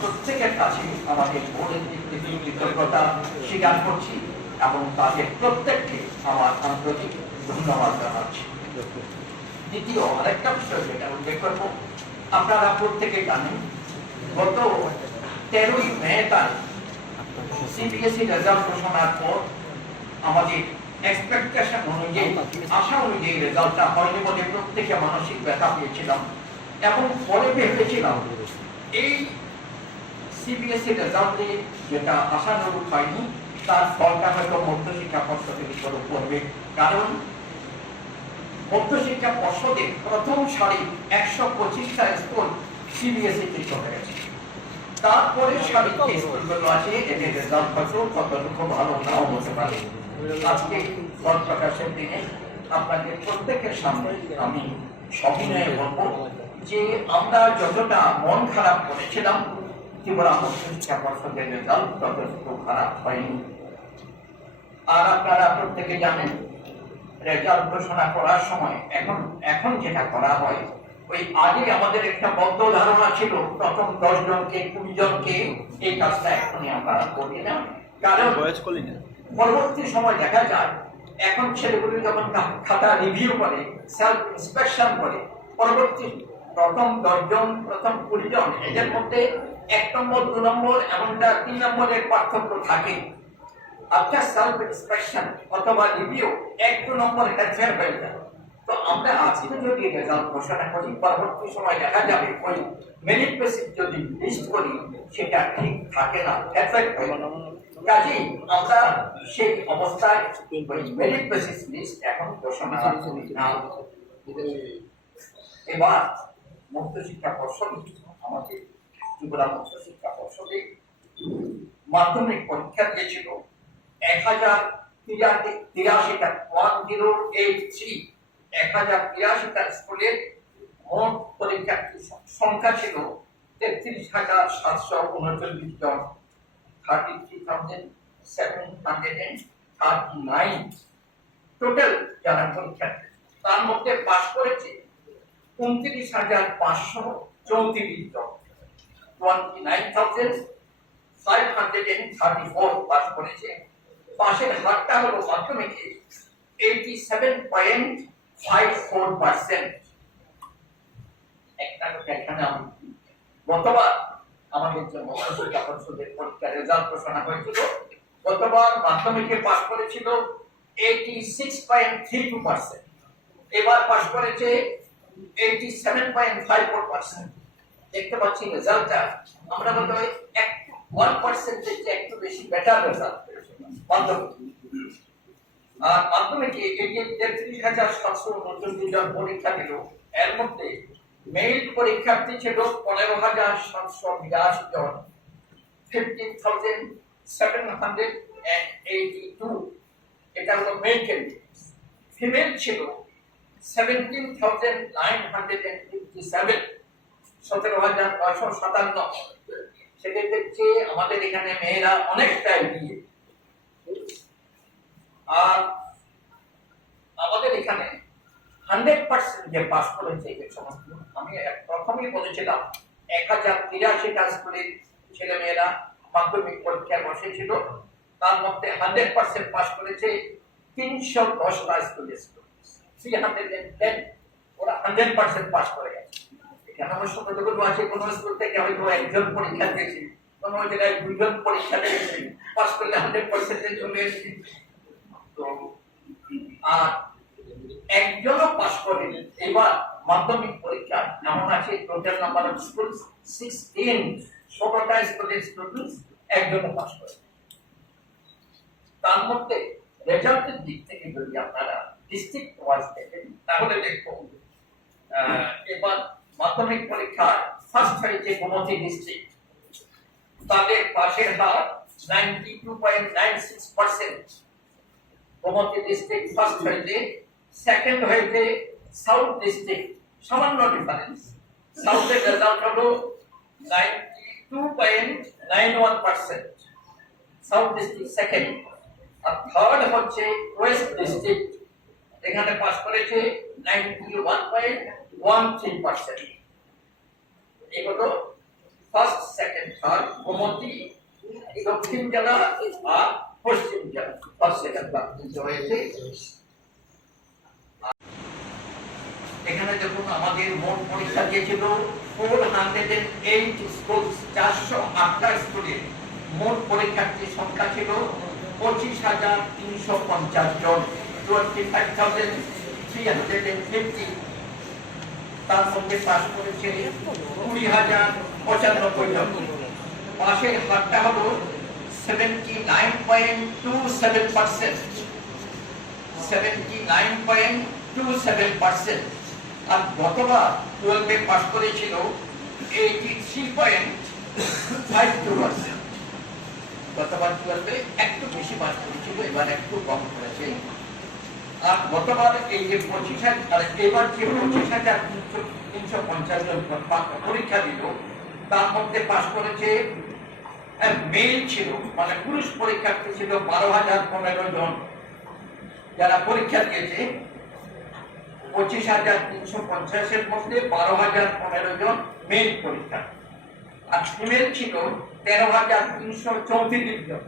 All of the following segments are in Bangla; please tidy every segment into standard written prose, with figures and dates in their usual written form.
প্রত্যেকের কাছে আমাদের বোর্ডের দিক কৃতজ্ঞতা স্বীকার করছি এবং তাদের প্রত্যেককে আমার আন্তরিক ধন্যবাদ জানাচ্ছি। দ্বিতীয় আরেকটা বিষয় যেটা উল্লেখ করবো, আপনারা প্রত্যেকে জানেন গত 13ই মে তারিখ সিবিএসই রেজাল্ট ঘোষণার পর আমাদের এক্সপেকটেশন অনুযায়ী, আশা অনুযায়ী রেজাল্টটা হয়নি বলে প্রত্যেকে মানসিক ব্যথা পেয়েছিলাম এবং পরে ভেবেছিলাম এই সিবিএসই রেজাল্টে যেটা আশানুরূপ হয়নি তার ফলটা হয়তো মধ্যশিক্ষা পর্ষদের উপর পড়বে, কারণ মধ্যশিক্ষা পর্ষদের প্রথম সারি 125টা স্কুল সিবিএসই তে চলে গেছে, তারপরে সারি যে স্কুলগুলো আছে এদের রেজাল্ট হয়তো কতটুকু ভালো নাও হতে পারে। আজকে ফল প্রকাশের দিনে আপনাদের প্রত্যেকের সামনে আমি সবিনয়ে বলবো যে আমরা যতটা মন খারাপ করেছিলাম ত্রিপুরা মধ্যশিক্ষা পর্ষদের রেজাল্ট ততটুকু খারাপ হয়নি। আর আপনারা প্রত্যেকে জানেন রেজাল্ট ঘোষণা করার সময় এখন যেটা করা হয়, ওই আগে আমাদের একটা বদ্ধ ধারণা ছিল প্রথম 10 জনকে 20 জনকে এই কাজটা এখনই আমরা করি না, কারণ পরবর্তী সময় দেখা যায় এখন ছেলেগুলো যখন খাতা রিভিউ করে, সেলফ ইন্সপেকশন করে, পরবর্তী প্রথম 10 জন প্রথম 20 জন এদের মধ্যে 1 নম্বর 2 নম্বর এমনটা 3 নম্বরের পার্থক্য থাকে। আপনার সেলফ ইন্সপেকশন অথবা রিভিউ 1-2 নম্বর হেরফের হয়ে যায়। তো আমরা আজকে যদি রেজাল্ট ঘোষণা করি পরবর্তী সময় দেখা যাবে ওই মেরিট বেসিস যদি লিস্ট করি সেটা ঠিক থাকে না, হেরফের হয় না। কাজেই আমরা সেই অবস্থায় ওই মেরিট বেসিস লিস্ট এখন ঘোষণা করি না। এবার মধ্যশিক্ষা পর্ষদ আমাদের ত্রিপুরা মধ্যশিক্ষা পর্ষদে মাধ্যমিক পরীক্ষা দিয়েছিল 1083টা 1083টা স্কুলের মোট পরীক্ষার্থীর সংখ্যা ছিল 33,739 জন, 33,739 টোটাল যারা পরীক্ষার্থী। তার মধ্যে পাস করেছে 29,534 জন, 29,534 পাস করেছে। পাশের হারটা হলো মাধ্যমিকে 87.54%। একটা কথা এখানে আমি গতবার আমাদের যে মধ্যশিক্ষা পর্ষদের পরীক্ষার রেজাল্ট ঘোষণা হয়েছিল, গতবার মাধ্যমিকে পাস করেছিল 86.32%, এবার পাস করেছে 87.54%। দেখতে পাচ্ছি রেজাল্টটা আমরা বলতে হয় 1% একটু বেশি বেটার রেজাল্ট মাধ্যমিক। আর মাধ্যমিকে এই যে 33,739 জন পরীক্ষা দিল, এর মধ্যে মেইল পরীক্ষার্থী ছিল 15,782 জন, 15,782, এটা হলো মেল ক্যান্ডিডেট। ফিমেল ছিল 17,957, 17,957। সেক্ষেত্রে চেয়ে আমাদের এখানে মেয়েরা অনেকটা এগিয়ে। আর আমাদের এখানে 100% যে পাস করেছে এই সমস্ত, আমি প্রথমেই বলেছিলাম 1083টা স্কুলের ছেলে মেয়েরা মাধ্যমিক পরীক্ষায় বসেছিল, তার মধ্যে 100% পাস করেছে 310টা স্কুলের স্টুডেন্ট, 310 ওরা 100% পাস করে গেছে। এখানে অবশ্য কতগুলো আছে কোন স্কুল থেকে হয়তো একজন পরীক্ষা দিয়েছে, কোন জায়গায় 2 জন পরীক্ষা দিয়েছে, পাস করলে 100% চলে এসেছে। তো আর একজনও পাস করেনি। এবার মাধ্যমিক পরীক্ষা এমন আছে টোটাল নাম্বার অফ স্কুল 16, 16টা স্কুলের স্টুডেন্টস একজনও পাস করে। তার মধ্যে রেজাল্টের দিক থেকে যদি আপনারা ডিস্ট্রিক্ট ওয়াইজ দেখেন তাহলে দেখুন এবার মাধ্যমিক পরীক্ষার ফার্স্ট হয়েছে গোমতী ডিস্ট্রিক্ট, তাদের পাশের হার 92.96%। গোমতী ডিস্ট্রিক্ট ফার্স্ট হয়েছে, সেকেন্ড হয়েছে সাউথ ডিস্ট্রিক্ট, সামান্য ডিফারেন্স। সাউথের রেজাল্ট হলো 92.91%, সাউথ ডিস্ট্রিক্ট সেকেন্ড। আর থার্ড হচ্ছে ওয়েস্ট ডিস্ট্রিক্ট, এখানে পাস করেছে 91.92%। 13%। এগুলো ফার্স্ট, সেকেন্ড, থার্ড, গোমতী, দক্ষিণ জেলা আর পশ্চিম জেলা ফার্স্ট, সেকেন্ড, থার্ড হয়েছে। এখানে দেখুন আমাদের মোট পরীক্ষা দিয়েছিল 408 স্কুল, 408টা স্কুলের মোট পরীক্ষার্থীর সংখ্যা ছিল 25,350 জন, 25,350। তার মধ্যে পাস করেছে 20,095 জন। পাশের হারটা হলো 79.27%, 79.27%। আর গতবার 12-এ পাস করেছিল 83.52%। গতবার 12-এ একটু বেশি পাস করেছিল, এবার একটু কম করেছে। আর গতবার এই যে 25,000, এবার যে 25,350 জন পরীক্ষা দিল, তার মধ্যে পাস করেছে মেল ছিল, মানে পুরুষ পরীক্ষার্থী ছিল 12,015 জন যারা পরীক্ষা দিয়েছে। 25,350 এর মধ্যে 12,015 জন মেল পরীক্ষা, আর ফিমেল ছিল 13,334 জন,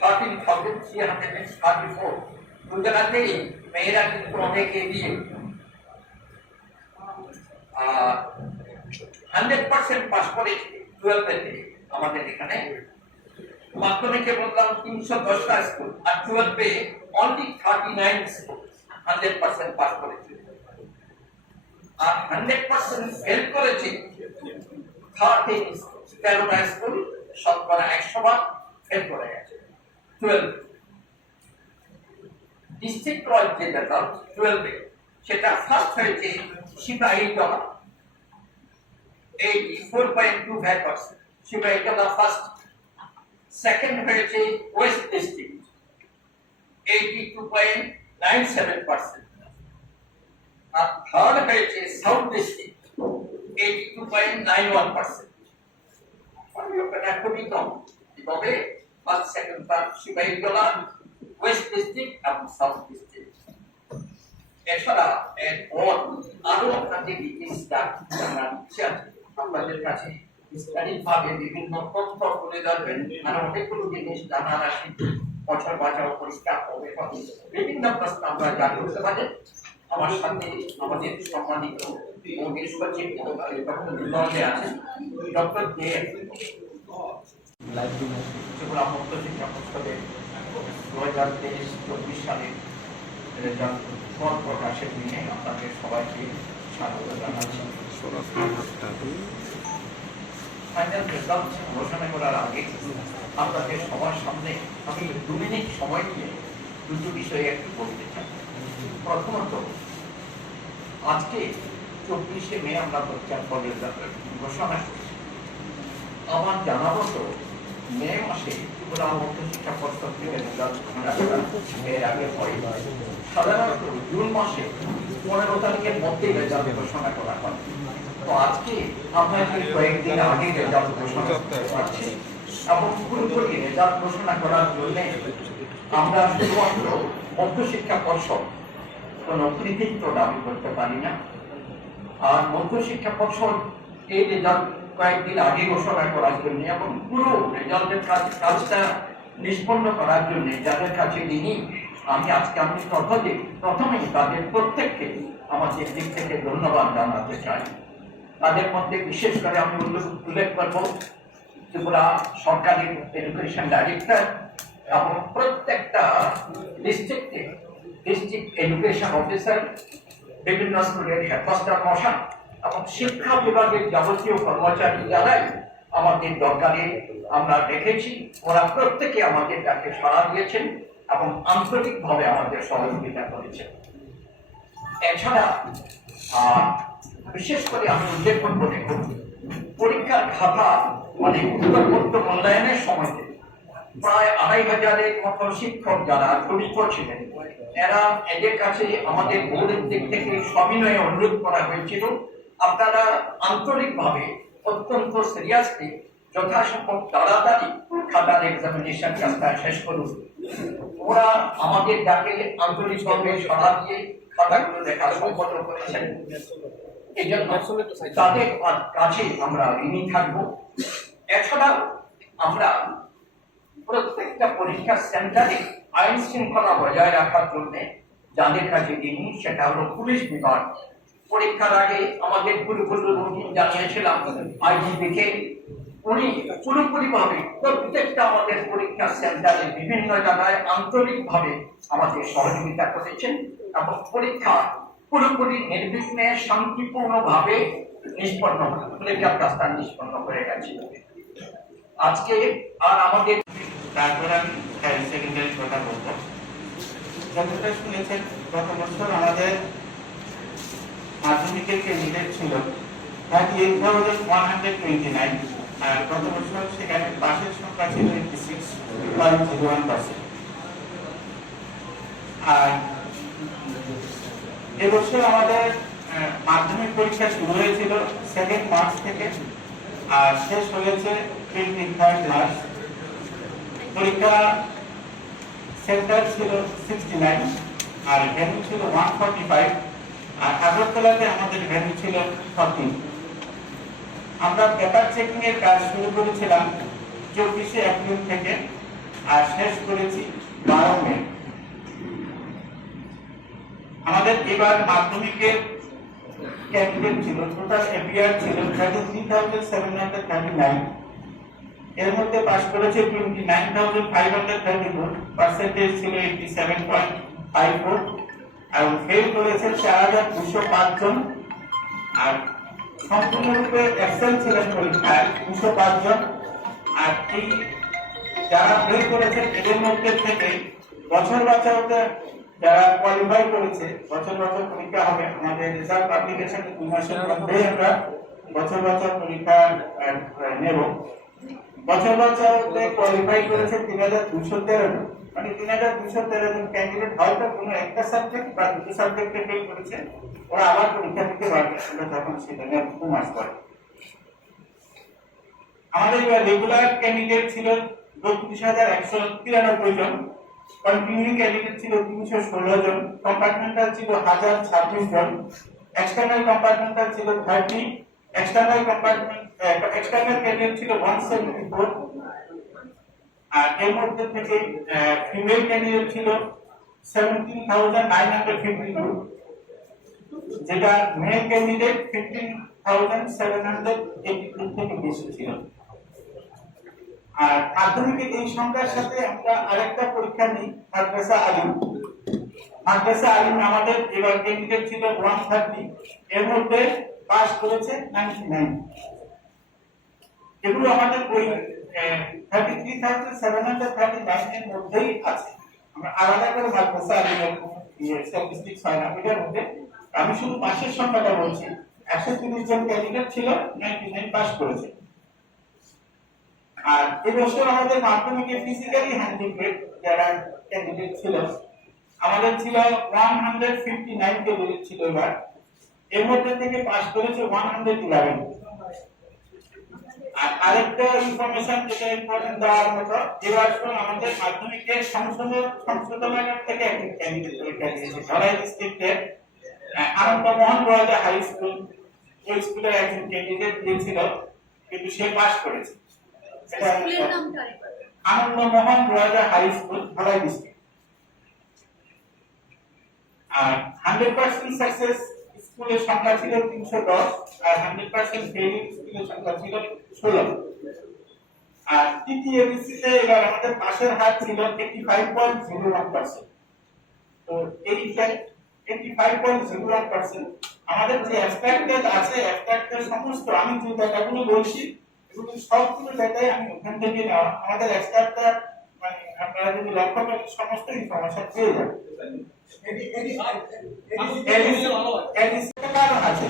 13,334। গুজরাটেই মেয়েরা কিন্তু অনেক এগিয়ে। 100% পাস করেছে 12-তে আমাদের এখানে। মাধ্যমিকে বললাম 310টা স্কুল, আর 12-এ অনলি 39 স্কুল 100% পাস করেছে। আর 100% ফেল করেছে 13টা স্কুল, শতকরা 100 ফেল করে গেছে 12। ডিস্ট্রিক্ট ওয়াইজ যে রেজাল্ট 12-এ, সেটা ফার্স্ট হয়েছে সিপাহীজলা 84.25%, সিপাহীজলা ফার্স্ট। সেকেন্ড হয়েছে ওয়েস্ট ডিস্ট্রিক্ট 82.97%, আর থার্ড হয়েছে সাউথ ডিস্ট্রিক্ট 82.91%। খুবই কম, তবে first, second, third Sipahijala, west district এবং সাউথ ডিস্ট্রিক্ট। এছাড়া এরপর আরো আপনাদের ডিটেইলসটা জানা ইচ্ছে আছে, আপনাদের কাছে বিস্তারিতভাবে বিভিন্ন তথ্য তুলে ধরবেন, আর অনেকগুলো জিনিস জানার আছে। বছর বাঁচাও, পরিষ্কার হবে, বিভিন্ন প্রশ্ন আমরা জানতে করতে পারেন। আমার সাথে আমাদের সম্মানিত মন্দির সচিব ডক্টর আছেন, ডক্টর দে ত্রিপুরা মুক্ত শিক্ষা পরিষদের 2023-24 সালের রেজাল্ট প্রকাশের দিনে আপনাদের সবাইকে স্বাগত জানাচ্ছি। ফাইনাল রেজাল্ট ঘোষণা করার আগে আপনাদের সবার সামনে আমি 2 মিনিট সময় নিয়ে দুটো বিষয়ে একটু বলতে চাই। প্রথমত, আজকে 24শে মে আমরা পরীক্ষার ফল ঘোষণা করছি। আমার জানা মতো মে মাসে ত্রিপুরা মুক্ত শিক্ষা পরিষদ থেকে রেজাল্ট ঘোষণা করা এর আগে হয়। সাধারণত জুন মাসে 15 তারিখের মধ্যেই রেজাল্ট ঘোষণা করা হয়। তো আজকে আমরা কয়েকদিন আগে রেজাল্ট ঘোষণা করতে পারছি, এবং পুরোপুরি রেজাল্ট ঘোষণা করার জন্য আমরা শুধুমাত্র মধ্যশিক্ষা পর্ষদ কোন কৃতিত্ব দাবি করতে পারি না। আর মধ্যশিক্ষা পর্ষদ এই রেজাল্ট কয়েকদিন আগে ঘোষণা করার জন্য এবং পুরো রেজাল্টের কাজটা নিষ্পন্ন করার জন্য যাদের কাছে দিনই আমি আজকে প্রথমেই তাদের প্রত্যেককে আমাদের দিক থেকে ধন্যবাদ জানাতে চাই। তাদের মধ্যে বিশেষ করে আমি উল্লেখ করব ত্রিপুরা সরকারি এডুকেশন ডাইরেক্টর এবং প্রত্যেকটা ডিস্ট্রিক্টে ডিস্ট্রিক্ট এডুকেশন অফিসার, বিভিন্ন স্কুলের হেডমাস্টার মশাই এবং শিক্ষা বিভাগের যাবতীয় কর্মচারী যারাই আমাদের দরকারে আমরা দেখেছি, ওরা প্রত্যেকে আমাদের কাছে সাড়া দিয়েছেন এবং আন্তরিকভাবে আমাদের সহযোগিতা করেছেন। এছাড়া বিশেষ করে আমি উল্লেখ করবো, দেখুন পরীক্ষার খাতা মানে উত্তরপত্র মূল্যায়নের সময় প্রায় 2,500-এর মতো শিক্ষক যারা জড়িত ছিলেন, এদের কাছে আমাদের বোর্ডের দিক থেকে সবিনয়ে অনুরোধ করা হয়েছিল, আপনারা আন্তরিকভাবে অত্যন্ত সিরিয়াসলি যথাসম্ভব তাড়াতাড়ি খাতার এক্সামিনেশন কাজটা শেষ করুন। ওরা আমাদের ডাকে আন্তরিকভাবে সাড়া দিয়ে খাতাগুলো দেখা সম্পন্ন করেছেন, এই জন্য তাদের কাছে আমরা ঋণী থাকবো। এছাড়াও আমরা প্রত্যেকটা পরীক্ষা সেন্টারে আইন শৃঙ্খলা বজায় রাখার জন্য যাদের কাছে ঋণী সেটা হলো পুলিশ বিভাগ। পরীক্ষার আগে আমাদের পুরোপুরি রুটিন জানিয়েছিলাম আইজিপি কে, উনি পুরোপুরিভাবে প্রত্যেকটা আমাদের পরীক্ষা সেন্টারে বিভিন্ন জায়গায় আন্তরিকভাবে আমাদের সহযোগিতা করেছেন এবং পরীক্ষা পুরোপুরি নির্বিঘ্নে শান্তিপূর্ণভাবে নিষ্পন্ন পরীক্ষা প্রস্তাব নিষ্পন্ন করে গেছে। আজকে আর আমাদের তারপর আমি হায়ার সেকেন্ডারি কথা বলবো। যতটা শুনেছেন গত বছর আমাদের মাধ্যমিকের ক্যান্ডিডেট ছিল 38,129, আর গত বছর সেখানে পাশের সংখ্যা ছিল 86.01%। আর এবছর আমাদের মাধ্যমিক পরীক্ষা শুরু হয়েছিল 2 মার্চ থেকে আর শেষ হয়েছে 23 মার্চ। পরীক্ষা সেন্টার ছিল 69 আর ভেন্যু ছিল 145, আর আগরতলাতে আমাদের ভেন্যু ছিল 14। আমরা পেপার চেকিং এর কাজ শুরু করেছিলাম 24 এপ্রিল থেকে আর শেষ করেছি 12 মে। আমাদের এবার মাধ্যমিকের ক্যান্ডিডেট ছিল, টোটাল এপিআর ছিল 33,739। এর মধ্যে পাস করেছে 29,534, পার্সেন্টেজ ছিল 87.54, আর ফেল করেছে 4,205 জন, আর সম্পূর্ণরূপে এক্সেল ছিলেন পরীক্ষায় 205 জন। আর এই যারা ফেল করেছে এদের মধ্যে থেকে বছর বাঁচাতে যারা কোয়ালিফাই করেছে, বছর বছর পরীক্ষা হবে, আমাদের রেজাল্ট পাবলিকেশন 2 মাসের মধ্যেই আমরা বছর বছর পরীক্ষা নেব। বছর বছরে কোয়ালিফাই করেছে 3,213 জন, মানে 3,213 জন ক্যান্ডিডেট হয়তো কোনো একটা সাবজেক্ট বা দুটো সাবজেক্টে ফেল করেছে, ওরা আবার পরীক্ষা দিতে পারবে যখন সেটা 2 মাস পরে। আমাদের রেগুলার ক্যান্ডিডেট ছিল 32,193 জন, কন্টিনিউইং ক্যান্ডিডেট ছিল 316 জন, কম্পার্টমেন্টাল ছিল 1,026 জন, এক্সটার্নাল কম্পার্টমেন্টাল ছিল 30, এক্সটার্নাল ক্যান্ডিডেট ছিল 174, আর এর মধ্যে থেকে ফিমেল ক্যান্ডিডেট ছিল 17,952, যেটা মেল ক্যান্ডিডেট 15,782 থেকে বেশি ছিল। আর মাধ্যমিকের এই সংখ্যার সাথে আমরা আরেকটা পরীক্ষা নিই, মাদ্রাসা আলিম। মাদ্রাসা আলিম আমাদের এবার ক্যান্ডিডেট ছিল 130, এর মধ্যে পাস করেছে 99। এগুলো আমাদের ওই 33,739 এর মধ্যেই আছে। আমরা আলাদা করে মাদ্রাসা আলিমের স্ট্যাটিস্টিক্স হয় না এটার মধ্যে। আমি শুধু পাশের সংখ্যাটা বলছি, 130 জন ক্যান্ডিডেট ছিল, 99 পাস করেছে। আর এবছর আমাদের মাধ্যমিকে ফিজিক্যালি হ্যান্ডিক্যাপ যারা ক্যান্ডিডেট ছিল আমাদের ছিল 159 ক্যান্ডিডেট ছিল এবার, এর মধ্যে থেকে পাস করেছে 111। আর আরেকটা ইনফরমেশন যেটা ইম্পর্টেন্ট দেওয়ার মতো, এবার আমাদের মাধ্যমিকে সংশোধনাগার থেকে একজন ক্যান্ডিডেট পরীক্ষা দিয়েছে ধলাই ডিস্ট্রিক্টের আনন্দমোহন রয়্যাল হাই স্কুল। ওই স্কুলের একজন ক্যান্ডিডেট দিয়েছিল কিন্তু সে পাস করেছে। Anandamohan royal high school, Dhalai district. আর 100% সাকসেস স্কুলের সংখ্যা ছিল 310, আর 100% ফেইলিং স্কুলের সংখ্যা ছিল 16। আর টিটিএবিসি তে এবার আমাদের পাশের হার ছিল 85.01%। তো এই 85.01% আমাদের যে অ্যাবস্ট্রাক্টেড আছে, অ্যাবস্ট্রাক্টের সমস্ত আমি যে ডাটাগুলো বলছি এগুলো সবগুলো ডাটাই আমি ওখান থেকে নেওয়া। আমাদের অ্যাবস্ট্রাক্টটা মানে আপনারা যদি লক্ষ্য করেন সমস্ত ইনফরমেশন পেয়ে যাবেন। কারণ আছে,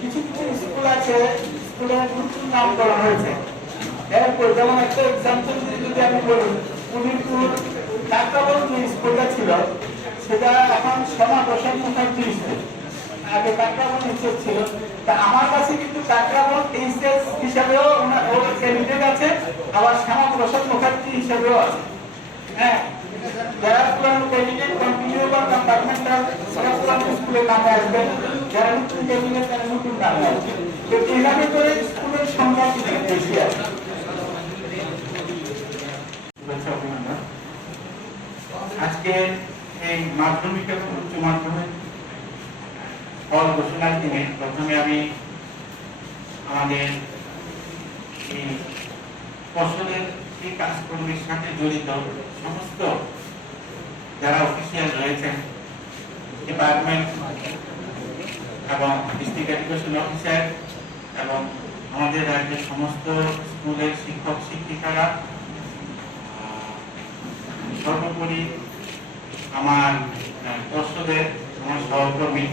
কিছু কিছু স্কুল আছে স্কুলের নতুন নামকরণ হয়েছে। যেমন একটা এক্সাম্পল যদি আমি বলি, পুলিপুর ডাক্তার যে স্কুলটা ছিল সেটা এখন সমাবেশন মুখার্জি স্কুল। আগে কাকরাবন এইচএস ছিল, তা আমার কাছে কিন্তু কাকরাবন এইচএস হিসাবেও ওর ক্যান্ডিডেট আছে, আবার শ্যামাপ্রসাদ মুখার্জি হিসাবেও আছে। হ্যাঁ, যারা পুরানো ক্যান্ডিডেট কন্টিনিউ বা কম্পার্টমেন্টাল তারা পুরানো স্কুলে নামে আসবেন, যারা নতুন ক্যান্ডিডেট তারা নতুন নামে আসবেন। তো এইভাবে করে স্কুলের সংখ্যা কিন্তু বেশি আছে। আজকে এই মাধ্যমিক এবং উচ্চ মাধ্যমিক ফল ঘোষণার দিনে প্রথমে আমি আমাদের এই ফসলের এই কাজকর্মের সাথে জড়িত সমস্ত যারা অফিসিয়াল রয়েছেন, ডিপার্টমেন্ট এবং ডিস্ট্রিক্ট এডুকেশন অফিসার এবং আমাদের রাজ্যের সমস্ত স্কুলের শিক্ষক শিক্ষিকারা, সর্বোপরি আমার পর্ষদের আমার সহকর্মী,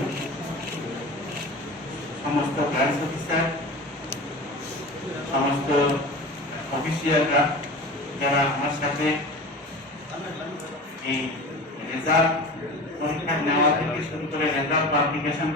সমস্ত ব্রাঞ্চ অফিসার, সমস্ত অফিসিয়ালরা যারা আমার সাথে এই রেজাল্ট পরীক্ষা নেওয়া থেকে শুরু করে রেজাল্ট পাবলিকেশন